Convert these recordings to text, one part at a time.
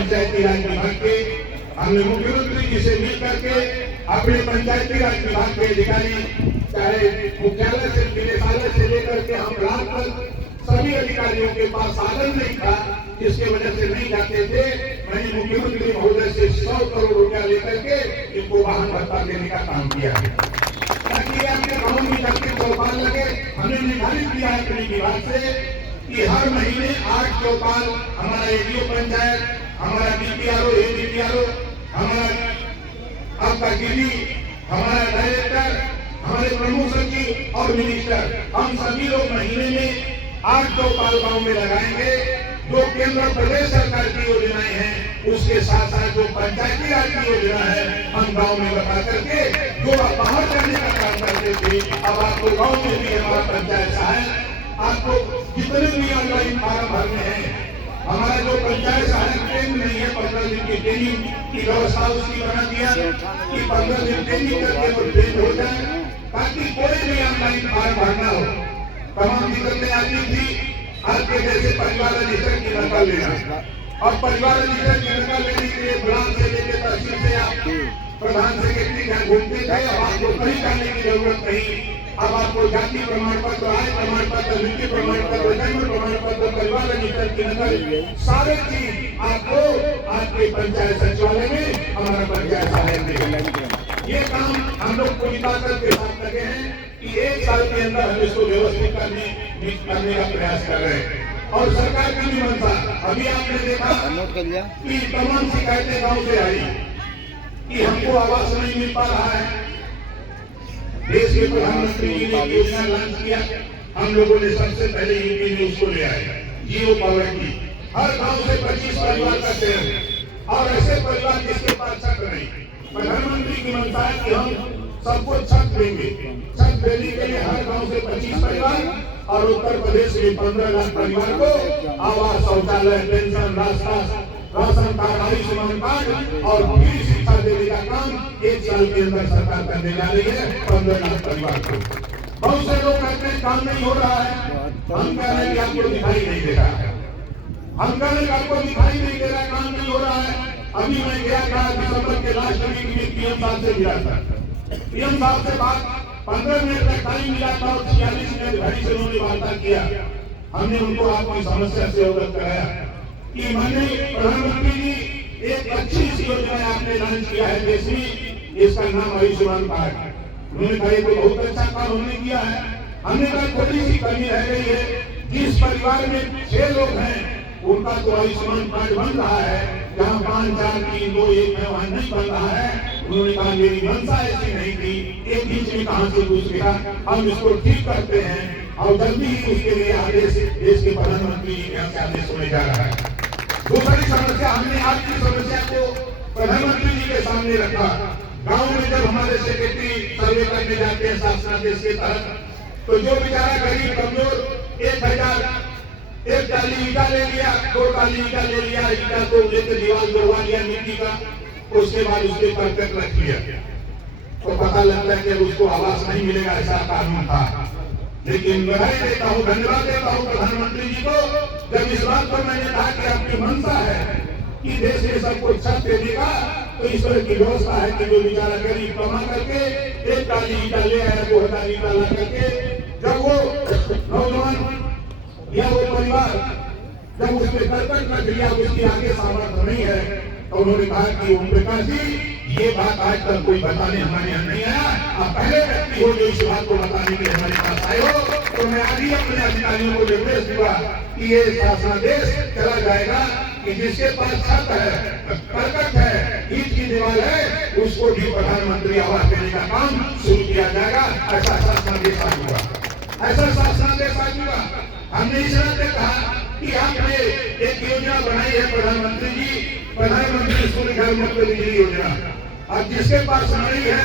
पंचायती राज विभाग के हमने मुख्यमंत्री जी से मिल करके अपने पंचायती राज विभाग के अधिकारी, चाहे मुख्यालय से निदेशालय से लेकर के हम रात तक सभी अधिकारियों के पास साधन नहीं था, जिसके वजह से नहीं जाते थे। मैंने मुख्यमंत्री महोदय से 100 करोड़ रुपया लेकर के इनको वाहन भत्ता देने का काम किया ताकि आपके गाँव में जाके चौपाल लगे। हमने निर्धारित किया है अपने विभाग से कि हर महीने 8 चौपाल हमारा एडीओ पंचायत, हमारा डीपीआरओ, एडीपीआरओ, हमारा आपका डीडी, हमारा डायरेक्टर, हमारे प्रमुख सचिव और मिनिस्टर, हम सभी लोग महीने में 8 चौपाल गाँव में लगाएंगे। जो केंद्र प्रदेश सरकार की योजनाएं हैं उसके साथ साथ जो पंचायती राज की योजना है हम गांव में बता करके, जो आप बाहर जाने का काम करते थे अब आपको गांव में भी हमारा पंचायत सहायक, आपको जितने भी ऑनलाइन फॉर्म भरने हैं, हमारा जो पंचायत सहायक ट्रेन नहीं है 15 दिन की ट्रेनिंग की व्यवस्था उसकी बना दिया कि 15 दिन ट्रेनिंग करके वो ट्रेन हो जाए ताकि कोई भी ऑनलाइन फॉर्म भरना हो। तमाम दिक्कतें आती थी। आपके जैसे परिवार रजिस्टर की नकल लेना और परिवार रजिस्टर की नकल लेने के लिए ब्लॉक से लेकर तहसील से आप प्रधान सेक्रेटरी यहाँ घूमते थे। अब आपको कहीं जाने की जरूरत नहीं। अब आपको जाति प्रमाण पत्र, आय प्रमाण पत्र, मृत्यु प्रमाण पत्र, जन्म प्रमाण पत्र, परिवार रजिस्टर की नकल, सारे चीज आपको आपके पंचायत सचिवालय में हमारा पंचायत सहायक देगा। ये काम हम लोग पूरी ताकत के साथ लगे हैं कि 1 साल के अंदर हम इसको व्यवस्थित करने का प्रयास कर रहे हैं। और सरकार की भी मंशा, अभी आपने देखा कि तमाम शिकायतें गांव से आई कि हमको आवास नहीं मिल पा रहा है। देश के प्रधानमंत्री जी ने योजना लॉन्च किया, हम लोगों ने सबसे पहले यूपी में उसको ले आए, जियो पावर की। हर गांव से 25 परिवार का चयन और ऐसे परिवार जिसके पास छत नहीं। प्रधानमंत्री की मंशा है कि हम सबको छत देंगे। छत देने के लिए हर गांव से 25 परिवार और उत्तर प्रदेश में 15 लाख परिवार को आवास, शौचालय, pension, ration card, Ayushman card और फ्री शिक्षा देने का काम 1 साल के अंदर सरकार करने जा रही है 15 लाख परिवार को। बहुत से लोग कहते हैं काम नहीं हो रहा है, हम कह रहे हैं कि आपको दिखाई नहीं दे रहा है। हम कह रहे हैं आपको दिखाई नहीं दे रहा, काम नहीं हो रहा है। अभी मैं गया था दिसंबर के लास्ट वीक में पीएम साहब से मिला था। पीएम साहब से बात 15 मिनट का टाइम मिला था और 46 मिनट घड़ी से उन्होंने वार्ता किया। हमने उनको आपकी समस्या से अवगत कराया कि माननीय प्रधानमंत्री जी एक अच्छी योजना आपने लॉन्च किया है देश में, इसका नाम आयुष्मान कार्ड। उन्होंने कहा ये बहुत अच्छा काम हमने किया है। हमने कहा थोड़ी सी कमी रह गई है, जिस परिवार में 6 लोग हैं उनका तो आयुष्मान कार्ड बन रहा है, जहाँ 5, 4, 3, 2, 1 है वहाँ नहीं बन रहा है। उन्होंने कहा मेरी मंशा ऐसी नहीं थी, एक बीच में कहां से घुस गया, हम इसको ठीक करते हैं और जल्दी ही उसके लिए आदेश देश के प्रधानमंत्री जी के यहाँ से आदेश होने जा रहा है। दूसरी समस्या, हमने आपकी समस्या को प्रधानमंत्री जी के सामने रखा। गांव में जब हमारे सेक्रेटरी सर्वे करने जाते हैं शासनादेश के तहत, तो जो बेचारा गरीब कमजोर 1000 एक टाली ईटा ले लिया, 2 टाली ईटा ले लिया, ईटा को लेकर दीवार जोड़वा लिया मिट्टी का, उसके बाद उसके परफेक्ट रख लिया, तो पता लगता है कि उसको आवास नहीं मिलेगा, ऐसा कानून था। लेकिन बधाई देता हूँ, धन्यवाद देता हूँ प्रधानमंत्री जी को, जब इस बात पर मैंने कहा कि आपकी मंशा है कि देश में सबको छत देगा, तो इस तरह की व्यवस्था है कि जो बेचारा गरीब कमा करके 1 टाली ईटा ले आया, 2000 ईटा ला करके, जब वो नौजवान या वो परिवार जब उसने कर्तव्य रख लिया, उसकी आगे सामर्थ्य नहीं है, तो उन्होंने कहा कि ओम प्रकाश जी ये बात आज तक कोई बताने हमारे यहाँ नहीं आया, आप पहले व्यक्ति हो जो इस बात को बताने के लिए हमारे पास आए हो। तो मैं आज ही अपने अधिकारियों को निर्देश दूंगा कि ये शासनादेश चला जाएगा कि जिसके पास छत है, करकट है, ईंट की दीवार है, उसको भी प्रधानमंत्री आवास देने का काम शुरू किया जाएगा। ऐसा शासनादेश आज हुआ, ऐसा शासनादेश आज हुआ। हमने इस तरह कहा कि आपने एक योजना बनाई है प्रधानमंत्री जी, प्रधानमंत्री सूर्य घर मुफ्त बिजली योजना। अब जिसके पास नहीं है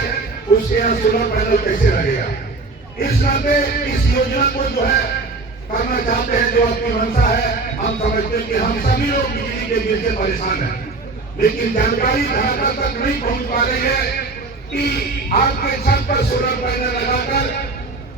उसके यहाँ सोलर पैनल कैसे लगेगा? इस नाते इस योजना को जो है करना चाहते हैं, जो आपकी मंशा है, हम समझते हैं कि हम सभी लोग बिजली के बिल से परेशान हैं, लेकिन जानकारी धरातल तक नहीं पहुंच पा रही है कि आपके छत पर सोलर पैनल लगाकर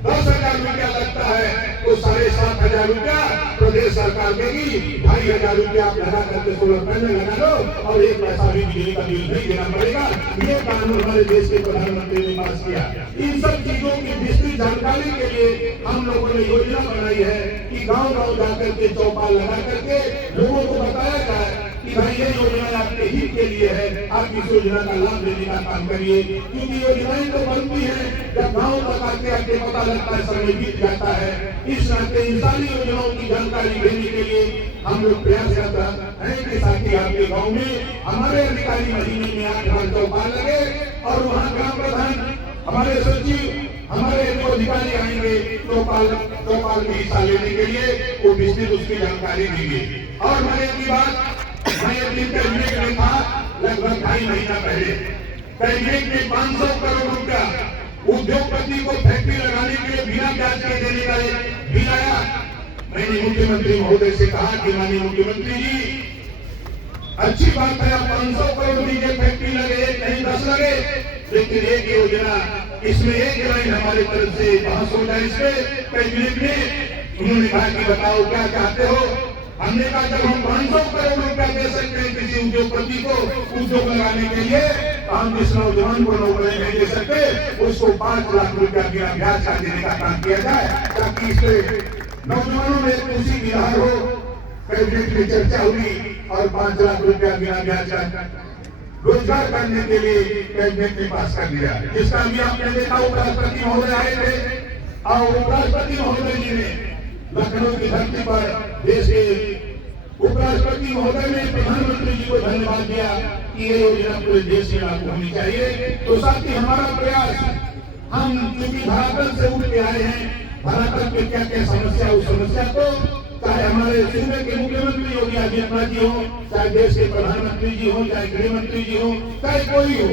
10,000 रुपया लगता है तो 7,500 रुपया प्रदेश सरकार देगी। 2,500 रुपया आप लगा करके सोलर पैनल लगा लो और 1 पैसा भी बिजली का बिल नहीं देना पड़ेगा। ये कानून हमारे देश के प्रधानमंत्री ने पास किया। इन सब चीजों की विस्तृत जानकारी के लिए हम लोगों ने योजना बनाई है कि गांव-गांव जाकर के चौपाल लगा करके लोगों को बताया जाए कि भाई ये योजना आपके हित के लिए है, आप इस योजना का लाभ लेने का काम करिए। क्योंकि योजनाएं तो बनती है जब गांव तक आके आपके पता लगता है, समय बीत जाता है। इस नाते इन सारी योजनाओं की जानकारी देने के लिए हम लोग प्रयासरत हैं कि साथ ही आपके गाँव में हमारे अधिकारी महीने में 8 बार चौपाल लगे और वहाँ ग्राम प्रधान, हमारे सचिव, हमारे जो अधिकारी आएंगे चौपाल में हिस्सा लेने के लिए, वो विस्तृत उसकी जानकारी देंगे। और मैंने की बात मैं अपनी कैबिनेट में था लगभग 2.5 महीना पहले, कैबिनेट में 500 करोड़ रुपया उद्योगपति को फैक्ट्री लगाने के लिए बिना ब्याज के देने का बिल आया। मैंने मुख्यमंत्री महोदय से कहा कि माननीय मुख्यमंत्री जी, अच्छी बात है, आप 500 करोड़ दीजिए, फैक्ट्री लगे, कहीं 10 लगे, लेकिन एक योजना, इसमें एक लाइन हमारे तरफ से बहस हो जाए। इस पे कैबिनेट में उन्होंने कहा कि बताओ क्या चाहते हो। हमने कहा जब हम 500 करोड़ रुपया दे सकते हैं किसी उद्योगपति को उद्योग लगाने के लिए, हम जिस नौजवान को नौकरी नहीं दे सकते उसको 5 लाख रुपया बिना ब्याज का देने का काम किया जाए, ताकि इससे नौजवानों में खुशी की लहर हो। कैबिनेट में चर्चा हुई और 5 लाख रुपया बिना ब्याज का रोजगार करने के लिए कैबिनेट ने पास कर दिया, जिसका भी आपने देखा उपराष्ट्रपति महोदय आए थे और उपराष्ट्रपति महोदय जी ने लखनऊ की धरती पर देश के उपराष्ट्रपति महोदय ने प्रधानमंत्री जी को धन्यवाद दिया कि ये योजना पूरे देश में लागू होनी चाहिए। तो साथ ही हमारा प्रयास, हम चूंकि धरातल से उठ के आए हैं, धरातल पे क्या क्या समस्या, उस समस्या को चाहे हमारे सूबे के मुख्यमंत्री योगी आदित्यनाथ जी हो, चाहे देश के प्रधानमंत्री जी हो, चाहे गृह मंत्री जी हो, चाहे कोई हो,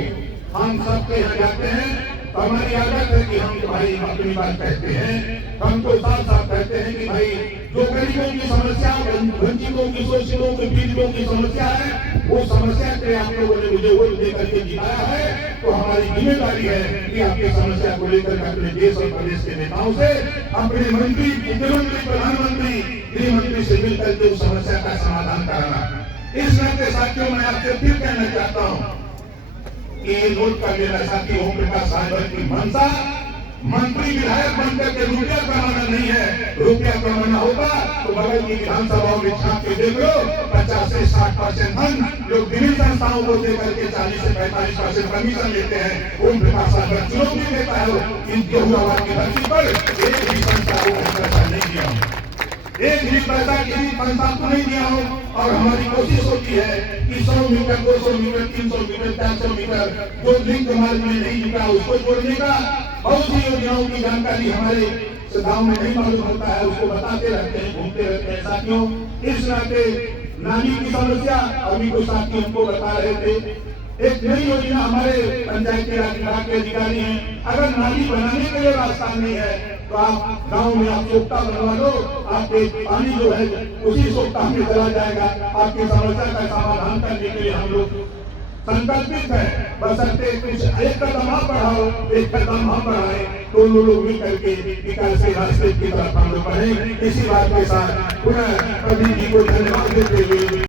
हम सबके यहाँ जाते हैं। तो हमारी आदत है कि हम भाई अपनी बात कहते हैं, हम तो साफ साफ कहते हैं कि भाई जो गरीबों की समस्या, वंचितों की, शोषितों की, पीड़ितों की समस्या है, वो समस्या के आप लोगों ने मुझे वोट देकर के जिताया है। तो हमारी जिम्मेदारी है कि आपकी समस्या को लेकर अपने देश और प्रदेश के नेताओं से, अपने मंत्री, मुख्यमंत्री, प्रधानमंत्री, गृह मंत्री से मिलकर के उस समस्या का समाधान कराना। इस नाते साथियों, मैं आपसे फिर कहना चाहता हूँ कि ये नोट कर लेना साथी, ओम प्रकाश राजभर की मंशा मंत्री विधायक बनकर के रुपया कमाना नहीं है। रुपया कमाना होगा तो बगल की विधानसभाओं में छाप के देख लो, 50 से 60% धन जो विभिन्न संस्थाओं को देकर के 40 से 45% कमीशन लेते हैं। ओम प्रकाश राजभर चुनौती देता है इन गेहूं की धरती पर एक भी संस्था को पैसा नहीं दिया, एक भी पैसा किसी संस्था को नहीं दिया हो। और हमारी कोशिश होती है कि 100 मीटर, 200 मीटर, 300 मीटर, 400 मीटर जो लिंक मार्ग में नहीं जुटा उसको जोड़ने का। बहुत सी योजनाओं की जानकारी हमारे गाँव में नहीं मालूम होता है, उसको बताते रहते हैं, घूमते रहते हैं साथियों। इस नाते नाली की समस्या अभी को साथी हमको बता रहे थे, एक नई योजना हमारे पंचायती राज विभाग के अधिकारी हैं, अगर नाली बनाने के लिए रास्ता नहीं है तो आप गांव में आप सोखता बनवा लो, आपके पानी जो है उसी सोखता में चला जाएगा। आपकी समस्या का समाधान करने के लिए हम लोग संकल्पित है। बशर्ते कुछ एक कदम आप बढ़ाओ, एक कदम हम बढ़ाए, दोनों लोग मिल करके विकास के रास्ते की तरफ हम लोग बढ़े। इसी बात के साथ पुनः प्रदीप जी को धन्यवाद देते हुए